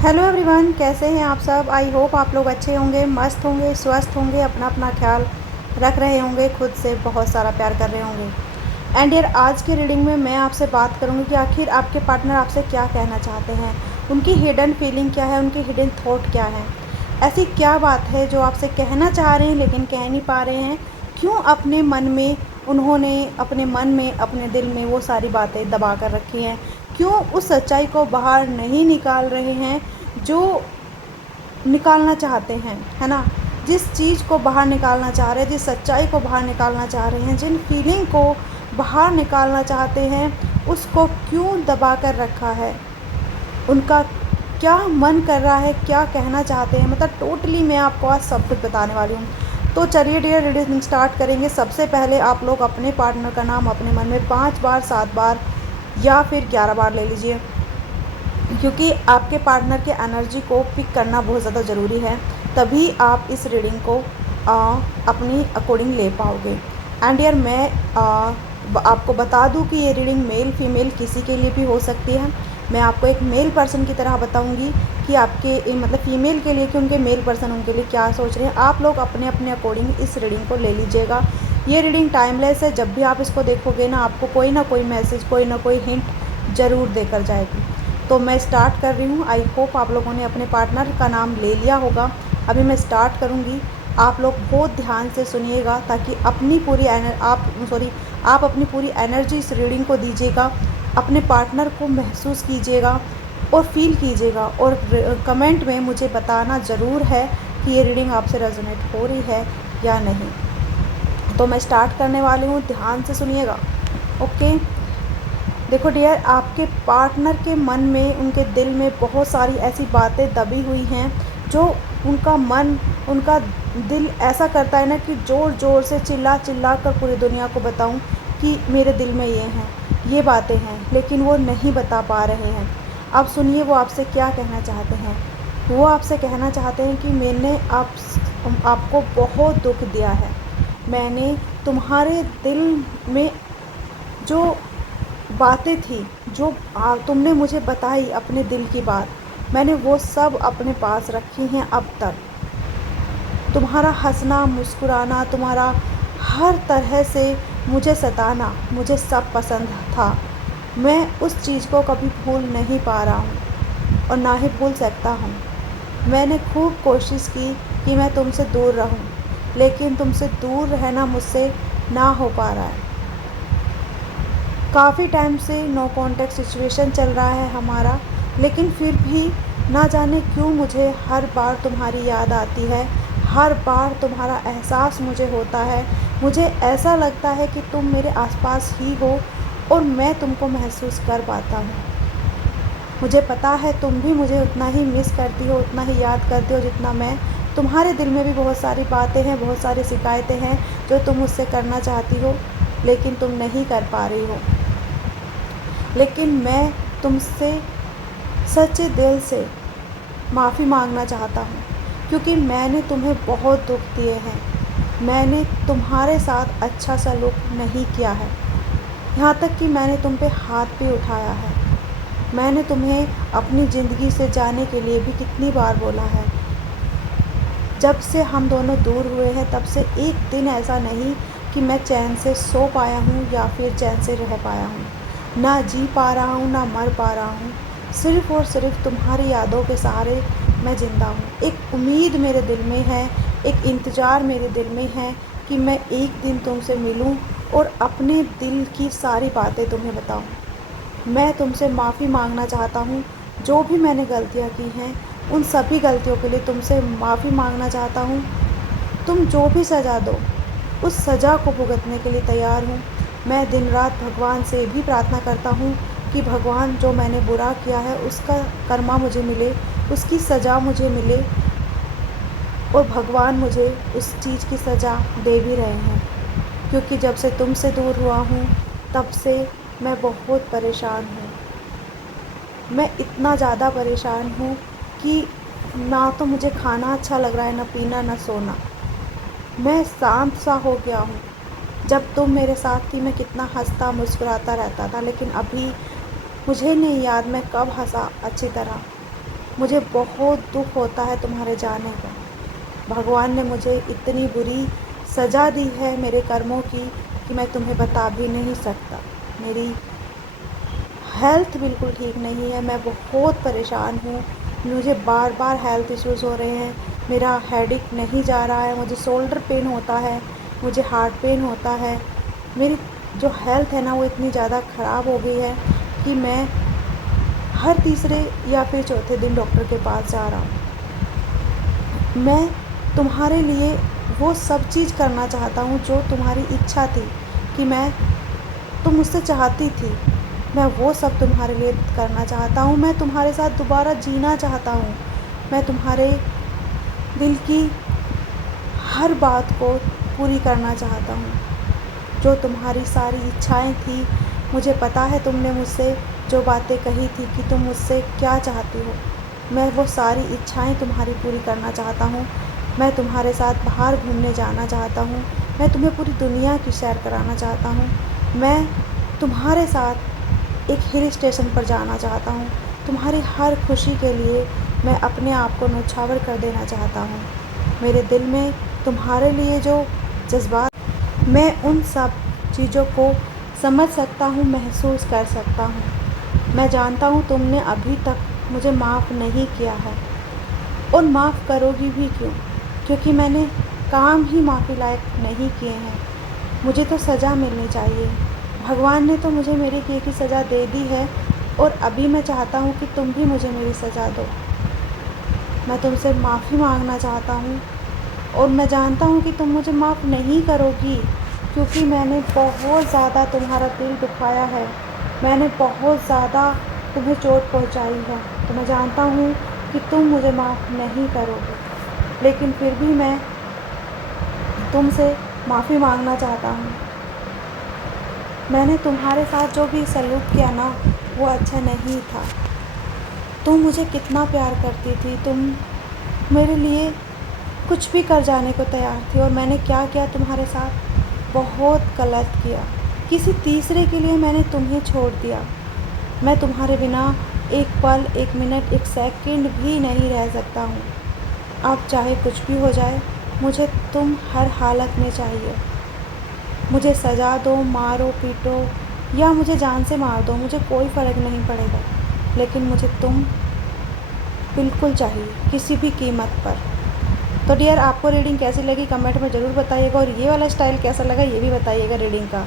Hello everyone, कैसे हैं आप सब। आई होप आप लोग अच्छे होंगे, मस्त होंगे, स्वस्थ होंगे, अपना अपना ख्याल रख रहे होंगे, खुद से बहुत सारा प्यार कर रहे होंगे। एंड यार, आज की रीडिंग में मैं आपसे बात करूंगी कि आखिर आपके पार्टनर आपसे क्या कहना चाहते हैं, उनकी हिडन फीलिंग क्या है, उनकी हिडन थॉट क्या है। ऐसी क्या बात है जो आपसे कहना चाह रहे हैं लेकिन कह नहीं पा रहे हैं। क्यों अपने मन में उन्होंने अपने मन में अपने दिल में वो सारी बातें दबा कर रखी हैं। क्यों उस सच्चाई को बाहर नहीं निकाल रहे हैं जो निकालना चाहते हैं, है ना। जिस चीज़ को बाहर निकालना चाह रहे हैं, जिस सच्चाई को बाहर निकालना चाह रहे हैं, जिन फीलिंग को बाहर निकालना चाहते हैं, उसको क्यों दबा कर रखा है। उनका क्या मन कर रहा है, क्या कहना चाहते हैं, मतलब टोटली मैं आपको आज सब कुछ बताने वाली हूँ। तो चलिए डियर रीडिंग स्टार्ट करेंगे। सबसे पहले आप लोग अपने पार्टनर का नाम अपने मन में 5 बार, 7 बार या फिर 11 बार ले लीजिए, क्योंकि आपके पार्टनर के एनर्जी को पिक करना बहुत ज़्यादा ज़रूरी है। तभी आप इस रीडिंग को अपनी अकॉर्डिंग ले पाओगे। एंड यार, मैं आपको बता दूं कि ये रीडिंग मेल फीमेल किसी के लिए भी हो सकती है। मैं आपको एक मेल पर्सन की तरह बताऊंगी कि आपके मतलब फ़ीमेल के लिए कि उनके मेल पर्सन उनके लिए क्या सोच रहे हैं। आप लोग अपने अपने अकॉर्डिंग इस रीडिंग को ले लीजिएगा। ये रीडिंग टाइमलेस है। जब भी आप इसको देखोगे ना, आपको कोई ना कोई मैसेज, कोई ना कोई हिंट ज़रूर देकर जाएगी। तो मैं स्टार्ट कर रही हूँ। आई होप आप लोगों ने अपने पार्टनर का नाम ले लिया होगा। अभी मैं स्टार्ट करूँगी। आप लोग बहुत ध्यान से सुनिएगा ताकि आप अपनी पूरी एनर्जी इस रीडिंग को दीजिएगा। अपने पार्टनर को महसूस कीजिएगा और फील कीजिएगा, और कमेंट में मुझे बताना ज़रूर है कि ये रीडिंग आपसे रेजोनेट हो रही है या नहीं। तो मैं स्टार्ट करने वाली हूँ, ध्यान से सुनिएगा। ओके। देखो डियर, आपके पार्टनर के मन में, उनके दिल में बहुत सारी ऐसी बातें दबी हुई हैं जो उनका मन, उनका दिल ऐसा करता है ना कि ज़ोर ज़ोर से चिल्ला चिल्ला कर पूरी दुनिया को बताऊं कि मेरे दिल में ये हैं, ये बातें हैं, लेकिन वो नहीं बता पा रहे हैं। अब सुनिए वो आपसे क्या कहना चाहते हैं। वो आपसे कहना चाहते हैं कि मैंने आपको बहुत दुख दिया है। मैंने तुम्हारे दिल में जो बातें थी, जो तुमने मुझे बताई अपने दिल की बात, मैंने वो सब अपने पास रखी हैं अब तक। तुम्हारा हंसना, मुस्कुराना, तुम्हारा हर तरह से मुझे सताना, मुझे सब पसंद था। मैं उस चीज़ को कभी भूल नहीं पा रहा हूँ और ना ही भूल सकता हूँ। मैंने खूब कोशिश की कि मैं तुमसे दूर रहूँ, लेकिन तुमसे दूर रहना मुझसे ना हो पा रहा है। काफ़ी टाइम से नो कॉन्टैक्ट सिचुएशन चल रहा है हमारा, लेकिन फिर भी ना जाने क्यों मुझे हर बार तुम्हारी याद आती है। हर बार तुम्हारा एहसास मुझे होता है। मुझे ऐसा लगता है कि तुम मेरे आसपास ही हो और मैं तुमको महसूस कर पाता हूँ। मुझे पता है तुम भी मुझे उतना ही मिस करती हो, उतना ही याद करती हो जितना मैं। तुम्हारे दिल में भी बहुत सारी बातें हैं, बहुत सारी शिकायतें हैं जो तुम मुझसे करना चाहती हो, लेकिन तुम नहीं कर पा रही हो। लेकिन मैं तुमसे सच्चे दिल से माफ़ी मांगना चाहता हूँ, क्योंकि मैंने तुम्हें बहुत दुख दिए हैं। मैंने तुम्हारे साथ अच्छा सलूक नहीं किया है, यहाँ तक कि मैंने तुम पे हाथ भी उठाया है। मैंने तुम्हें अपनी ज़िंदगी से जाने के लिए भी कितनी बार बोला है। जब से हम दोनों दूर हुए हैं तब से एक दिन ऐसा नहीं कि मैं चैन से सो पाया हूँ या फिर चैन से रह पाया हूँ। ना जी पा रहा हूँ, ना मर पा रहा हूँ। सिर्फ़ और सिर्फ तुम्हारी यादों के सहारे मैं ज़िंदा हूँ। एक उम्मीद मेरे दिल में है, एक इंतज़ार मेरे दिल में है कि मैं एक दिन तुमसे मिलूँ और अपने दिल की सारी बातें तुम्हें बताऊँ। मैं तुमसे माफ़ी मांगना चाहता हूँ। जो भी मैंने गलतियाँ की हैं, उन सभी गलतियों के लिए तुमसे माफ़ी मांगना चाहता हूँ। तुम जो भी सज़ा दो, उस सज़ा को भुगतने के लिए तैयार हूँ। मैं दिन रात भगवान से भी प्रार्थना करता हूँ कि भगवान, जो मैंने बुरा किया है उसका कर्मा मुझे मिले, उसकी सज़ा मुझे मिले, और भगवान मुझे उस चीज़ की सज़ा दे भी रहे हैं। क्योंकि जब से तुमसे दूर हुआ हूँ तब से मैं बहुत परेशान हूँ। मैं इतना ज़्यादा परेशान हूँ कि ना तो मुझे खाना अच्छा लग रहा है, ना पीना, ना सोना। मैं शांत सा हो गया हूँ। जब तुम मेरे साथ थी मैं कितना हंसता मुस्कुराता रहता था, लेकिन अभी मुझे नहीं याद मैं कब हंसा अच्छी तरह। मुझे बहुत दुःख होता है तुम्हारे जाने का। भगवान ने मुझे इतनी बुरी सज़ा दी है मेरे कर्मों की कि मैं तुम्हें बता भी नहीं सकता। मेरी हेल्थ बिल्कुल ठीक नहीं है, मैं बहुत परेशान हूँ। मुझे बार-बार हेल्थ इश्यूज़ हो रहे हैं, मेरा हेडेक नहीं जा रहा है, मुझे शोल्डर पेन होता है, मुझे हार्ट पेन होता है। मेरी जो हेल्थ है ना वो इतनी ज़्यादा ख़राब हो गई है कि मैं हर तीसरे या फिर चौथे दिन डॉक्टर के पास जा रहा हूँ। मैं तुम्हारे लिए वो सब चीज़ करना चाहता हूँ जो तुम्हारी इच्छा थी कि तुम मुझसे चाहती थी। मैं वो सब तुम्हारे लिए करना चाहता हूँ, मैं तुम्हारे साथ दोबारा जीना चाहता हूँ। मैं तुम्हारे दिल की हर बात को पूरी करना चाहता हूँ। जो तुम्हारी सारी इच्छाएं थी, मुझे पता है तुमने मुझसे जो बातें कही थी कि तुम मुझसे क्या चाहती हो। मैं वो सारी इच्छाएं तुम्हारी पूरी करना चाहता हूँ। मैं तुम्हारे साथ बाहर घूमने जाना चाहता हूँ। मैं तुम्हें पूरी दुनिया की सैर कराना चाहता हूँ। मैं तुम्हारे साथ एक हिल स्टेशन पर जाना चाहता हूँ। तुम्हारी हर खुशी के लिए मैं अपने आप को न्यौछावर कर देना चाहता हूँ। मेरे दिल में तुम्हारे लिए जो जज़्बात, मैं उन सब चीज़ों को समझ सकता हूँ, महसूस कर सकता हूँ। मैं जानता हूँ तुमने अभी तक मुझे माफ़ नहीं किया है और माफ़ करोगी भी क्यों? क्योंकि मैंने काम ही माफ़ी लायक नहीं किए हैं। मुझे तो सज़ा मिलनी चाहिए। भगवान ने तो मुझे मेरे किए की सज़ा दे दी है और अभी मैं चाहता हूँ कि तुम भी मुझे मेरी सज़ा दो। मैं तुमसे माफ़ी मांगना चाहता हूँ और मैं जानता हूँ कि तुम मुझे माफ़ नहीं करोगी, क्योंकि मैंने बहुत ज़्यादा तुम्हारा दिल दुखाया है। मैंने बहुत ज़्यादा तुम्हें चोट पहुँचाई है, तो मैं जानता हूँ कि तुम मुझे माफ़ नहीं करोगे। लेकिन फिर भी मैं तुमसे माफ़ी मांगना चाहता हूँ। मैंने तुम्हारे साथ जो भी सलूक किया ना, वो अच्छा नहीं था। तुम मुझे कितना प्यार करती थी, तुम मेरे लिए कुछ भी कर जाने को तैयार थी, और मैंने क्या किया तुम्हारे साथ? बहुत गलत किया। किसी तीसरे के लिए मैंने तुम्हें छोड़ दिया। मैं तुम्हारे बिना एक पल, एक मिनट, एक सेकंड भी नहीं रह सकता हूँ। अब चाहे कुछ भी हो जाए, मुझे तुम हर हालत में चाहिए। मुझे सज़ा दो, मारो पीटो या मुझे जान से मार दो, मुझे कोई फ़र्क नहीं पड़ेगा, लेकिन मुझे तुम बिल्कुल चाहिए, किसी भी कीमत पर। तो डियर, आपको रीडिंग कैसी लगी कमेंट में ज़रूर बताइएगा, और ये वाला स्टाइल कैसा लगा ये भी बताइएगा रीडिंग का।